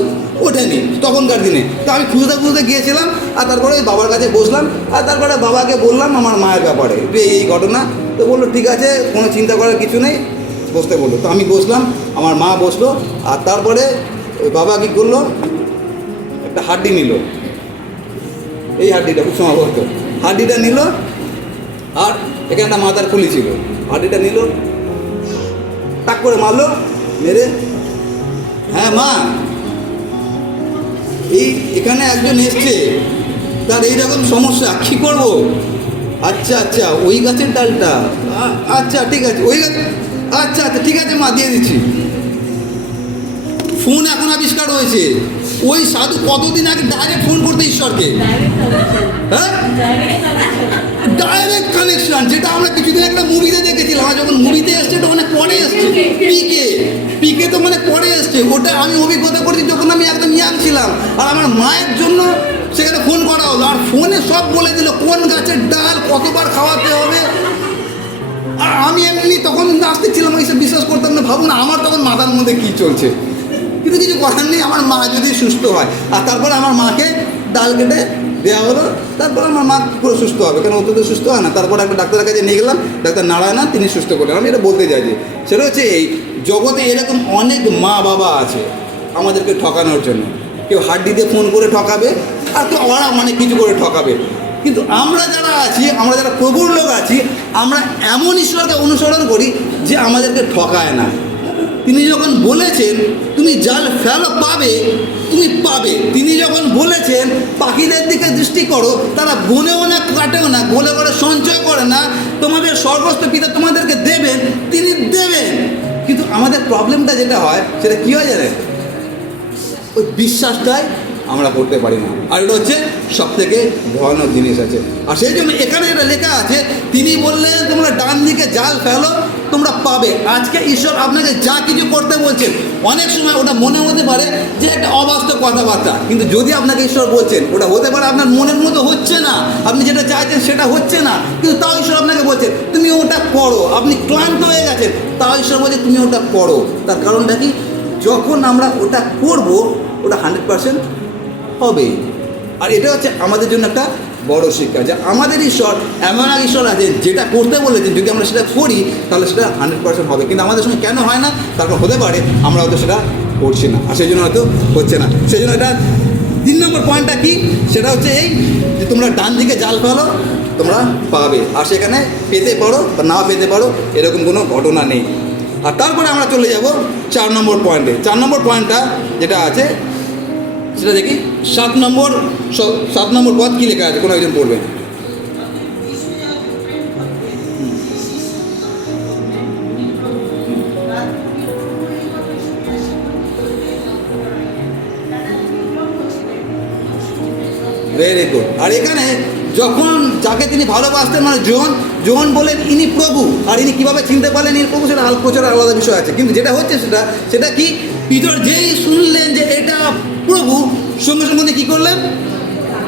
ওঠেনি তখনকার দিনে। তো আমি খুঁজতে গিয়েছিলাম, আর তারপরে ওই বাবার কাছে বসলাম, আর তারপরে বাবাকে বললাম আমার মায়ের ব্যাপারে যে এই ঘটনা। তো বললো ঠিক আছে, কোনো চিন্তা করার কিছু নেই, বসতে বললো। তো আমি বসলাম, আমার মা বসলো, আর তারপরে ওই বাবা কী করলো, একটা হাড্ডি নিল, এই হাড্ডিটা খুব সম্ভবত হাড্ডিটা নিল, আর এখানে একটা মাথার খুলি ছিল, হাড্ডিটা নিল, টাক করে মারলো, মেরে, হ্যাঁ মা এখানে একজন এসছে, তার এইরকম সমস্যা, কী করবো? আচ্ছা ওই গাছের ডালটা, আচ্ছা ঠিক আছে ওই গাছ, আচ্ছা ঠিক আছে মা দিয়ে দিচ্ছি। ফোন এখন আবিষ্কার হয়েছে, ওই সাধু কতদিন আগে ডাইরেক্ট ফোন করতে ঈশ্বরকে, হ্যাঁ ডাইরেক্ট কানেকশন, যেটা আমরা কিছুদিন একটা মুভিতে দেখেছিলাম। আর যখন মুভিতে এসছে এটা অনেক পরে এসছে, পিকে তো মানে পরে এসছে, ওটা আমি অভিজ্ঞতা করেছি যখন আমি একদম ইয়াং ছিলাম। আর আমার মায়ের জন্য সেখানে ফোন করা হলো, আর ফোনে সব বলে দিল কোন গাছের ডাল কতবার খাওয়াতে হবে। আর আমি এমনি তখন নাস্তিক ছিলাম, এইসব বিশ্বাস করতাম না। ভাবুন আমার তখন মাথার মধ্যে কী চলছে, কিন্তু কিছু করার নেই, আমার মা যদি সুস্থ হয়। আর তারপরে আমার মাকে ডাল কেটে দেওয়া হলো, তারপরে আমার মা পুরো সুস্থ হবে, কেন অত তো সুস্থ হয় না। তারপরে একটা ডাক্তারের কাছে নিয়ে গেলাম, ডাক্তার নারায়ণা, তিনি সুস্থ করলেন। আমি এটা বলতে চাইছি, সেটা হচ্ছে এই জগতে এরকম অনেক মা বাবা আছে আমাদেরকে ঠকানোর জন্য। কেউ হাড্ডি দিয়ে ফোন করে ঠকাবে, আর তো ওরা অনেক কিছু করে ঠকাবে। কিন্তু আমরা যারা আছি, আমরা যারা প্রভুর লোক আছি, আমরা এমন ঈশ্বরকে অনুসরণ করি যে আমাদেরকে ঠকায় না। তিনি যখন বলেছেন তুমি জাল ফেলো পাবে, তুমি পাবে। তিনি যখন বলেছেন পাখিদের দিকে দৃষ্টি করো, তারা বনেও না কাটেও না, গোলে করে সঞ্চয় করে না, তোমাদের স্বর্গস্থ পিতা তোমাদেরকে দেবেন, তিনি দেবেন। কিন্তু আমাদের প্রবলেমটা যেটা হয়, সেটা কী হয় জানেন, ওই বিশ্বাসটাই আমরা করতে পারি না। আর এটা হচ্ছে সব থেকে ভয়ানক জিনিস আছে। আর সেই জন্য এখানে এটা লেখা আছে, তিনি বললেন তোমরা ডান দিকে জাল ফেলো, তোমরা পাবে। আজকে ঈশ্বর আপনাকে যা কিছু করতে বলছেন, অনেক সময় ওটা মনে হতে পারে যে একটা অবাস্তব কথাবার্তা, কিন্তু যদি আপনাকে ঈশ্বর বলছেন, ওটা হতে পারে আপনার মনের মতো হচ্ছে না, আপনি যেটা চাইছেন সেটা হচ্ছে না, কিন্তু তাও ঈশ্বর আপনাকে বলছেন তুমি ওটা করো। আপনি ক্লান্ত হয়ে গেছেন, তাও ঈশ্বর বলছে তুমি ওটা করো। তার কারণটা কি, যখন আমরা ওটা করবো ওটা 100% হবে। আর এটা হচ্ছে আমাদের জন্য একটা বড় শিক্ষা, যে আমাদের ঈশ্বর এমন এক ঈশ্বর আছে, যেটা করতে বলেছেন যদি আমরা সেটা করি তাহলে সেটা 100% হবে। কিন্তু আমাদের সঙ্গে কেন হয় না, তারপর হতে পারে আমরা হয়তো সেটা করছি না, আর সেই জন্য হয়তো হচ্ছে না। সেই জন্য এটা 3 নম্বর পয়েন্টটা কি, সেটা হচ্ছে এই যে তোমরা ডান দিকে জাল ফেলো, তোমরা পাবে। আর সেখানে পেতে পারো বা না পেতে পারো, এরকম কোনো ঘটনা নেই। আর তারপরে আমরা চলে যাব 4 নম্বর পয়েন্টে। 4 নম্বর পয়েন্টটা যেটা আছে সেটা দেখি, 7 নম্বর পদ কী লেখা আছে, কোনো একজন পড়বে। Very good. আর এখানে যখন যাকে তিনি ভালোবাসতেন, মানে যোহন বলেন ইনি প্রভু, আর ইনি কীভাবে চিনতে পারলেন ইনি প্রভু, সেটা প্রচারের আলাদা বিষয় আছে। কিন্তু যেটা হচ্ছে সেটা কি, পিতর যেই শুনলেন যে এটা প্রভু, সঙ্গে সঙ্গে কী করলেন,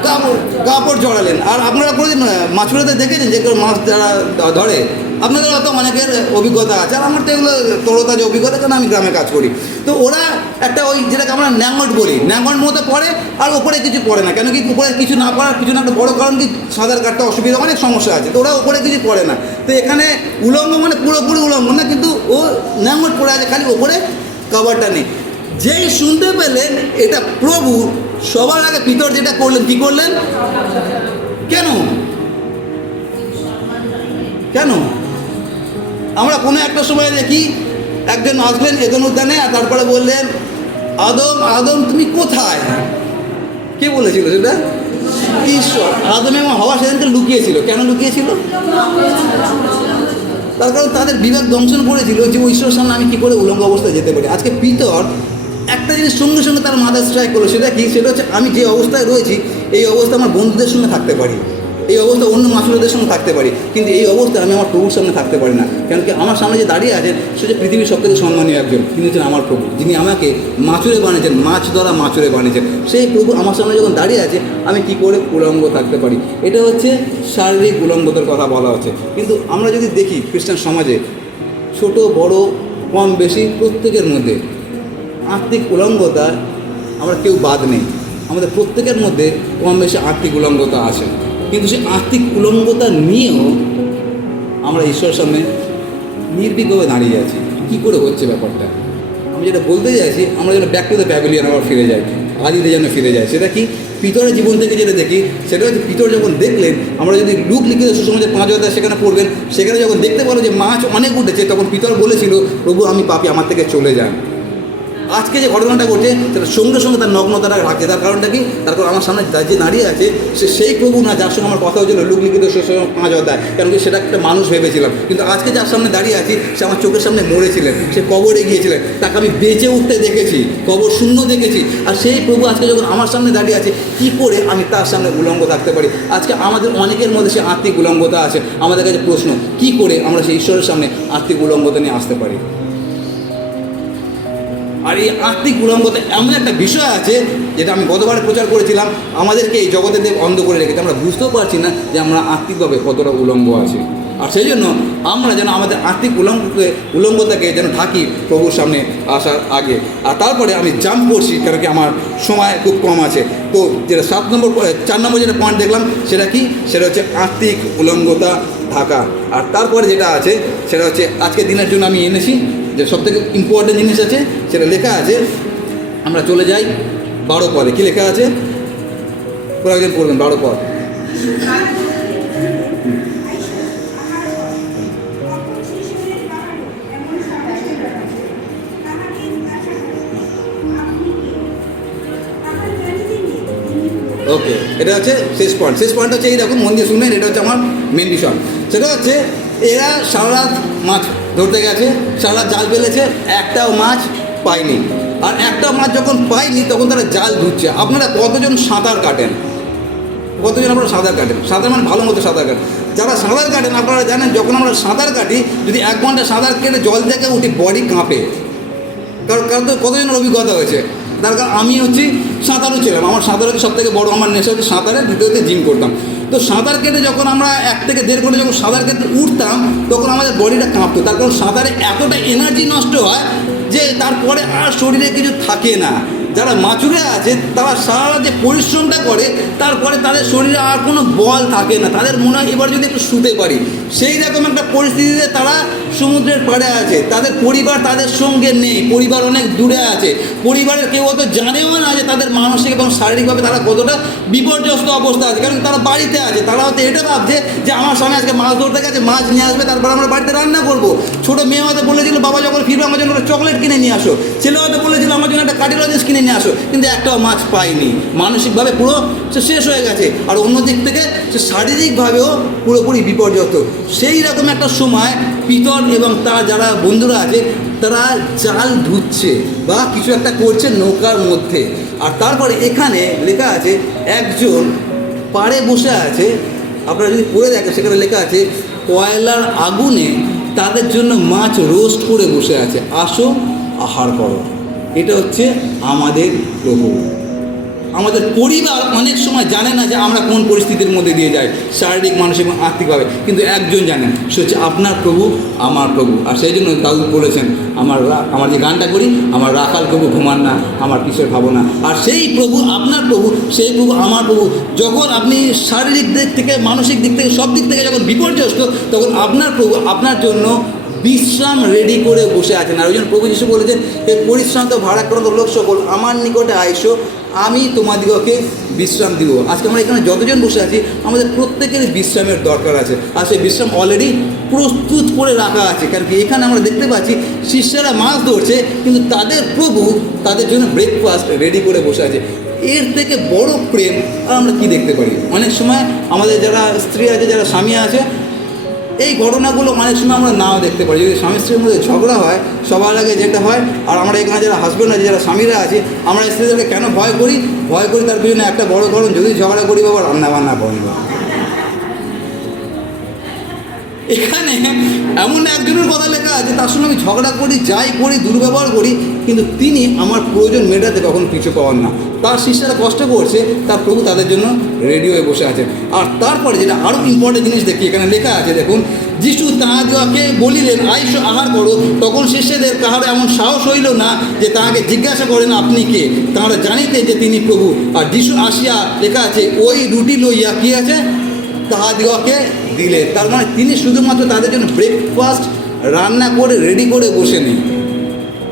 কাপড় কাপড় জড়ালেন। আর আপনারা কোনোদিন মাছুরাতে দেখেছেন যে কেউ মাছ যারা ধরে? আপনাদের হয়তো অনেকের অভিজ্ঞতা আছে, আর আমার তো এগুলো তরতাজা অভিজ্ঞতা, কারণ আমি গ্রামে কাজ করি। তো ওরা একটা ওই যেটাকে আমরা ন্যাঙ্গট বলি, ন্যাঙ্গট মধ্যে পড়ে, আর ওপরে কিছু পড়ে না। কেন কি উপরে কিছু না পড়ার কিছু না একটা বড় কারণ কি, সাঁতার কাটতে অসুবিধা, অনেক সমস্যা আছে, তো ওরা ওপরে কিছু পড়ে না। তো এখানে উলঙ্গ মানে পুরোপুরি উলঙ্গ না, কিন্তু ও ন্যাঙ্গট পড়ে আছে, খালি ওপরে কভারটা নেই। যেই শুনতে পেলেন এটা প্রভু, সবার আগে পিতর যেটা করলেন, কি করলেন? কেন কেন আমরা কোনো একটা সময় দেখি একজন আসলেন এদন উদ্যানে, আর তারপরে বললেন, আদম আদম তুমি কোথায়? কে বলেছিল সেটা? ঈশ্বর। আদম এবং হাওয়া সেদিনকে লুকিয়েছিল। কেন লুকিয়েছিল? তার কারণ তাদের বিবেক দংশন করেছিল যে ওই ঈশ্বরের সামনে আমি কী করে উলঙ্গ অবস্থায় যেতে পারি। আজকে পিতর একটা জিনিস সঙ্গে সঙ্গে তার মাথায় স্ট্রাইক করলো, সেটা কি? সেটা হচ্ছে আমি যে অবস্থায় রয়েছি, এই অবস্থা আমার বন্ধুদের সঙ্গে থাকতে পারি, এই অবস্থা অন্য মাছুরাদের সঙ্গে থাকতে পারি, কিন্তু এই অবস্থায় আমি আমার প্রভুর সামনে থাকতে পারি না। কেন কি আমার সামনে যে দাঁড়িয়ে আছেন সে যে পৃথিবীর সবথেকে সম্মানীয় একজন, তিনি হচ্ছেন আমার প্রভু, যিনি আমাকে মাছুরে বানিয়েছেন, মাছ ধরা মাছুরে বানিয়েছেন। সেই প্রভু আমার সামনে যখন দাঁড়িয়ে আছে, আমি কি করে উলঙ্গ থাকতে পারি? এটা হচ্ছে শারীরিক উলঙ্গতার কথা বলা হচ্ছে। কিন্তু আমরা যদি দেখি খ্রিস্টান সমাজে ছোট বড় কম বেশি প্রত্যেকের মধ্যে আত্মিক উলঙ্গতা আমরা কেউ বাদ নেই। আমাদের প্রত্যেকের মধ্যে কম বেশি আত্মিক উলঙ্গতা আছে, কিন্তু সেই আত্মিক উলঙ্গতা নিয়েও আমরা ঈশ্বরের সামনে নির্ভীকভাবে দাঁড়িয়ে আছি। কী করে হচ্ছে ব্যাপারটা? আমি যেটা বলতে চাইছি, আমরা যেন ব্যাক টু দ্য প্যাভিলিয়ন আবার ফিরে যাই, আদিতে যেন ফিরে যায়। সেটা কি? পিতরের জীবন থেকে যেটা দেখি সেটা হচ্ছে, পিতর যখন দেখলেন, আমরা যদি লুক লিখিত সুসমাচার 5 অধ্যায় সেখানে পড়বেন, সেখানে যখন দেখতে পারো যে মাছ অনেক উঠেছে, তখন পিতর বলেছিল, প্রভু আমি পাপী, আমার থেকে চলে যান। আজকে যে ঘটনাটা ঘটছে সেটা সঙ্গে সঙ্গে তার নগ্নতাটা রাখছে। তার কারণটা কি? তার কারণ আমার সামনে যে দাঁড়িয়ে আছে সে সেই প্রভু না যার সঙ্গে আমার কথা হয়েছিল লুক লিখিত সুসমাচার 5 অধ্যায়। কারণ কি সেটা একটা মানুষ ভেবেছিলাম, কিন্তু আজকে যার সামনে দাঁড়িয়ে আছি সে আমার চোখের সামনে মরেছিলেন, সে কবরে গিয়েছিলেন, তাকে আমি বেঁচে উঠতে দেখেছি, কবর শূন্য দেখেছি। আর সেই প্রভু আজকে যখন আমার সামনে দাঁড়িয়ে আছে, কী করে আমি তার সামনে উলঙ্গ থাকতে পারি? আজকে আমাদের অনেকের মধ্যে সে আত্মিক উলঙ্গতা আছে। আমাদের কাছে প্রশ্ন, কী করে আমরা সেই ঈশ্বরের সামনে আত্মিক উলঙ্গতা নিয়ে আসতে পারি? আর এই আত্মিক উলঙ্গতা এমন একটা বিষয় আছে যেটা আমি গতবারে প্রচার করেছিলাম, আমাদেরকে এই জগতে দেব অন্ধ করে রেখেছে। আমরা বুঝতেও পারছি না যে আমরা আত্মিকভাবে কতটা উলঙ্গ আছি। আর সেই জন্য আমরা যেন আমাদের আত্মিক উলঙ্গতাকে যেন ঢাকি প্রভুর সামনে আসার আগে। আর তারপরে আমি জাম্প করছি, কেন কি আমার সময় খুব কম আছে। তো যেটা 4 নম্বর যেটা পয়েন্ট দেখলাম, সেটা কি? সেটা হচ্ছে আত্মিক উলঙ্গতা ঢাকা। আর তারপরে যেটা আছে সেটা হচ্ছে আজকের দিনের জন্য আমি এনেছি যে সবথেকে ইম্পর্টেন্ট জিনিস আছে, সেটা লেখা আছে। আমরা চলে যাই 12 পদে। কী লেখা আছে? কয়েকজন পড়বেন 12 পদ। ওকে, এটা হচ্ছে শেষ পয়েন্ট। শেষ পয়েন্ট হচ্ছে এই দেখুন, মন দিয়ে শুনবেন, এটা হচ্ছে আমার মেন বিষয়। সেটা হচ্ছে এরা সারা রাত মাছ ধরতে গেছে, সারা রাত জাল ফেলেছে, একটাও মাছ পায়নি। আর একটাও মাছ যখন পায়নি তখন তারা জাল ধুচ্ছে। আপনারা কতজন সাঁতার কাটেন? কতজন আপনারা সাঁতার কাটেন? সাঁতার মানে ভালো মতো সাঁতার কাটেন। যারা সাঁতার কাটেন আপনারা জানেন, যখন আমরা সাঁতার কাটি, যদি 1 ঘন্টা সাঁতার কেটে জল থেকে উঠি, বডি কাঁপে। কারণ তো কতজনের অভিজ্ঞতা হয়েছে? তার কারণ আমি হচ্ছি সাঁতারও ছিলাম, আমার সাঁতার হচ্ছে সব থেকে বড়ো, আমার নেশা হচ্ছে সাঁতারের, দ্বিতীয়তে জিম করতাম। তো সাঁতার কেটে যখন আমরা 1 থেকে 1.5 ঘন্টা যখন সাঁতার কেটে উঠতাম, তখন আমাদের বডিটা কাঁপতো। তার কারণ সাঁতারে এতটা এনার্জি নষ্ট হয় যে তারপরে আর শরীরে কিছু থাকে না। যারা মাছুরে আছে তারা সারা যে পরিশ্রমটা করে, তারপরে তাদের শরীরে আর কোনো বল থাকে না। তাদের মনে হয় এবার যদি একটু শুতে পারি। সেই রকম একটা পরিস্থিতিতে তারা সমুদ্রের পাড়ে আছে, তাদের পরিবার তাদের সঙ্গে নেই, পরিবার অনেক দূরে আছে, পরিবারের কেউ অত জানেও না যে তাদের মানসিক এবং শারীরিকভাবে তারা কতটা বিপর্যস্ত অবস্থা আছে। কারণ তারা বাড়িতে আছে, তারা হয়তো এটা ভাবছে যে আমার স্বামী আজকে মাছ ধরতে গেছে, মাছ নিয়ে আসবে, তারপর আমরা বাড়িতে রান্না করবো। ছোটো মেয়ে হয়তো বলেছিল, বাবা যখন ফিরবে আমার জন্য একটা চকলেট কিনে নিয়ে আসো। ছেলে হয়তো বলেছিল, আমার জন্য একটা কাঠি লজেন্স কিনে নিয়ে আসো। কিন্তু একটাও মাছ পায়নি, মানসিকভাবে পুরো সে শেষ হয়ে গেছে। আর অন্যদিক থেকে সে শারীরিকভাবেও পুরোপুরি বিপর্যস্ত। সেই রকম একটা সময় পিতর এবং তার যারা বন্ধুরা আছে তারা জাল ধুচ্ছে বা কিছু একটা করছে নৌকার মধ্যে। আর তারপরে এখানে লেখা আছে একজন পাড়ে বসে আছে। আপনারা যদি পড়ে দেখেন, সেখানে লেখা আছে কয়লার আগুনে তাদের জন্য মাছ রোস্ট করে বসে আছে, আসো আহার করো। এটা হচ্ছে আমাদের প্রভু। আমাদের পরিবার অনেক সময় জানে না যে আমরা কোন পরিস্থিতির মধ্যে দিয়ে যাই, শারীরিক, মানসিক এবং আর্থিকভাবে, কিন্তু একজন জানেন, সে হচ্ছে আপনার প্রভু, আমার প্রভু। আর সেই জন্য দাউদ বলেছেন, আমার যে গানটা করি, আমার রাখাল প্রভু ঘুমান না, আমার কিসের ভাবনা। আর সেই প্রভু আপনার প্রভু, সেই প্রভু আমার প্রভু, যখন আপনি শারীরিক দিক থেকে, মানসিক দিক থেকে, সব দিক থেকে যখন বিপর্যস্ত, তখন আপনার প্রভু আপনার জন্য বিশ্রাম রেডি করে বসে আছেন। আর ওই জন্য প্রভু যিশু বলেছেন, এই পরিশ্রান্ত ভারাক্রান্ত লোক সকল আমার নিকটে আইসো, আমি তোমাদিগকে বিশ্রাম দিব। আজকে আমরা এখানে যতজন বসে আছি, আমাদের প্রত্যেকেরই বিশ্রামের দরকার আছে। আর সেই বিশ্রাম অলরেডি প্রস্তুত করে রাখা আছে। কারণ কি, এখানে আমরা দেখতে পাচ্ছি শিষ্যরা মাছ ধরছে, কিন্তু তাদের প্রভু তাদের জন্য ব্রেকফাস্ট রেডি করে বসে আছে। এর থেকে বড় প্রেম আর আমরা কি দেখতে পারি? অনেক সময় আমাদের যারা স্ত্রী আছে, যারা স্বামী আছে, এই ঘটনাগুলো অনেক সময় আমরা নাও দেখতে পারি। যদি স্বামী স্ত্রীর মধ্যে ঝগড়া হয়, সবার আগে যেটা হয়, আর আমরা এখানে যারা হাজব্যান্ড আছে, যারা স্বামীরা আছে, আমরা স্ত্রীদেরকে কেন ভয় করি? তার পিছনে একটা বড় কারণ, যদি ঝগড়া করি বাবা রান্না বান্না করেন। এখানে এমন একজনের কথা লেখা আছে, তার সঙ্গে আমি ঝগড়া করি, যাই করি, দুর্ব্যবহার করি, কিন্তু তিনি আমার প্রয়োজন মেটাতে কখন পিছু পাওয়ান না। তার শিষ্যরা কষ্ট করছে, তার প্রভু তাদের জন্য রেডি হয়ে বসে আছেন। আর তারপরে যেটা আরও ইম্পর্টেন্ট জিনিস দেখি, এখানে লেখা আছে, দেখুন, যিশু তাহাদিগকে বলিলেন, আইসো আহার করো। তখন শিষ্যদের কাহারও এমন সাহস হইল না যে তাহাকে জিজ্ঞাসা করেন, আপনি কে? তাহারা জানিতে যে তিনি প্রভু। আর যিশু আসিয়া, লেখা আছে, ওই রুটি লইয়া কি আছে, তাহাদিগকে দিলেন। তার মানে তিনি শুধুমাত্র তাদের জন্য ব্রেকফাস্ট রান্না করে রেডি করে বসে নেই,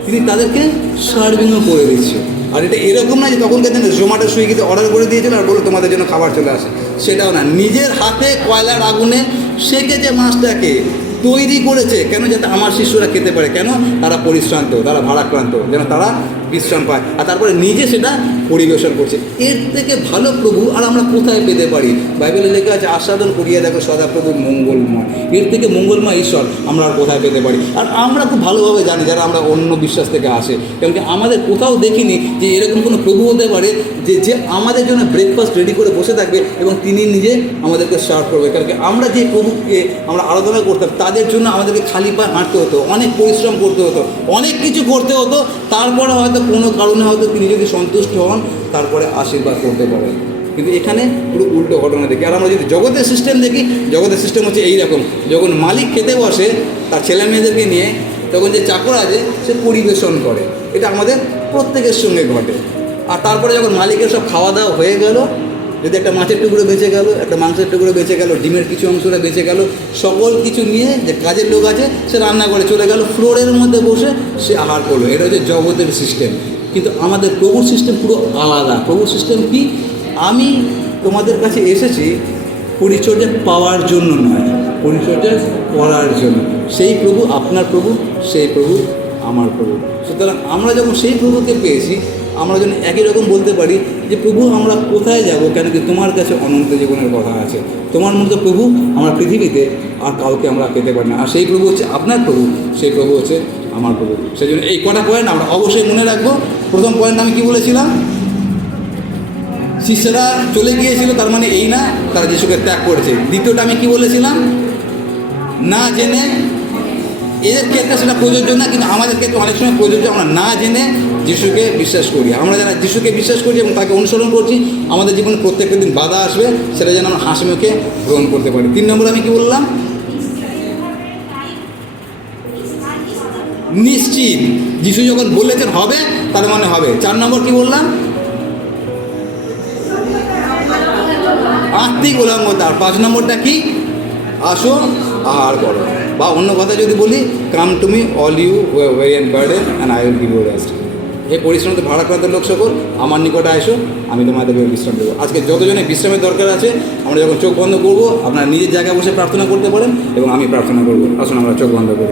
তিনি তাদেরকে সার্ভিংও করে দিচ্ছে। আর এটা এরকম না যে তখনকার দিনে জোম্যাটো, সুইগিতে অর্ডার করে দিয়েছিল আর বলে তোমাদের জন্য খাবার চলে আসে, সেটাও না। নিজের হাতে কয়লার আগুনে সেকেছে মাছটাকে, তৈরি করেছে। কেন? যাতে আমার শিষ্যরা খেতে পারে। কেন? তারা পরিশ্রান্ত, তারা ভারাক্রান্ত, যেন তারা বিশ্রাম পায়। আর তারপরে নিজে সেটা পরিবেশন করছে। এর থেকে ভালো প্রভু আর আমরা কোথায় পেতে পারি? বাইবেলে লেখা আছে, আস্বাদন করিয়া দেখো সদাপ্রভু মঙ্গলময়। এর থেকে মঙ্গলময় ঈশ্বর আমরা আর কোথায় পেতে পারি? আর আমরা খুব ভালোভাবে জানি, যারা আমরা অন্য বিশ্বাস থেকে আসে, কারণ কি আমাদের কোথাও দেখিনি যে এরকম কোনো প্রভু হতে পারে যে আমাদের জন্য ব্রেকফাস্ট রেডি করে বসে থাকবে এবং তিনি নিজে আমাদেরকে সার্ভ করবে। কারণ কি আমরা যে প্রভুকে আমরা আরাধনা করতাম, তাদের জন্য আমাদেরকে খালি পায়ে হাঁটতে হতো, অনেক পরিশ্রম করতে হতো, অনেক কিছু করতে হতো। তারপরে হয়তো কোনো কারণে হয়তো তিনি যদি সন্তুষ্ট হন, তারপরে আশীর্বাদ করতে পারেন। কিন্তু এখানে পুরো উল্টো ঘটনা দেখি। আর আমরা যদি জগতের সিস্টেম দেখি, জগতের সিস্টেম হচ্ছে এইরকম, যখন মালিক খেতে বসে তার ছেলে মেয়েদেরকে নিয়ে, তখন যে চাকর আছে সে পরিবেশন করে। এটা আমাদের প্রত্যেকের সঙ্গে ঘটে। আর তারপরে যখন মালিকের সব খাওয়া দাওয়া হয়ে গেল, যদি একটা মাছের টুকরো বেঁচে গেল, একটা মাংসের টুকরো বেঁচে গেল, ডিমের কিছু অংশটা বেঁচে গেল, সকল কিছু নিয়ে যে কাজের লোক আছে সে রান্না করে চলে গেল, ফ্লোরের মধ্যে বসে সে আহার করলো। এটা হচ্ছে জগতের সিস্টেম। কিন্তু আমাদের প্রভুর সিস্টেম পুরো আলাদা। প্রভুর সিস্টেম কি? আমি তোমাদের কাছে এসেছি পরিচর্যা পাওয়ার জন্য নয়, পরিচর্যা করার জন্য। সেই প্রভু আপনার প্রভু, সেই প্রভু আমার প্রভু। সুতরাং আমরা যখন সেই প্রভুকে পেয়েছি, আমরা যেন একই রকম বলতে পারি যে প্রভু আমরা কোথায় যাব? কেন কি তোমার কাছে অনন্ত জীবনের কথা আছে। তোমার মতো প্রভু আমরা পৃথিবীতে আর কাউকে আমরা পেতে পারি না। আর সেই প্রভু হচ্ছে আপনার প্রভু, সেই প্রভু হচ্ছে আমার প্রভু। সেই জন্য এই কটা পয়েন্ট আমরা অবশ্যই মনে রাখবো। প্রথম পয়েন্ট আমি কি বলেছিলাম? শিষ্যরা চলে গিয়েছিল, তার মানে এই না তারা যিশুকে ত্যাগ করেছে। দ্বিতীয়টা আমি কি বলেছিলাম? না জেনে, এদের ক্ষেত্রে সেটা প্রযোজ্য না, কিন্তু আমাদের ক্ষেত্রে অনেক সময় প্রযোজ্য। আমরা না জেনে যিশুকে বিশ্বাস করি। আমরা যারা যিশুকে বিশ্বাস করছি এবং তাকে অনুসরণ করছি, আমাদের জীবনে প্রত্যেকটা দিন বাধা আসবে, সেটা যেন আমরা হাসি মুখে গ্রহণ করতে পারি। 3 নম্বর আমি কি বললাম? নিশ্চিত। যিশু যখন বলেছেন হবে, তার মানে হবে। 4 নম্বর কি বললাম? আত্মিক উলঙ্গতা। আর 5 নম্বরটা কি? আসো আহার করো। বা অন্য কথা যদি বলি, come to me all you weary and burden and I will give you rest. এই পরিশ্রান্ত ভারাক্রান্ত লোক সকল আমার নিকটে আসো, আমি তোমাদেরকে বিশ্রাম দেবো। আজকে যতজনে বিশ্রামের দরকার আছে, আমরা যখন চোখ বন্ধ করবো, আপনারা নিজের জায়গায় বসে প্রার্থনা করতে পারেন এবং আমি প্রার্থনা করবো। আসুন আমরা চোখ বন্ধ করি।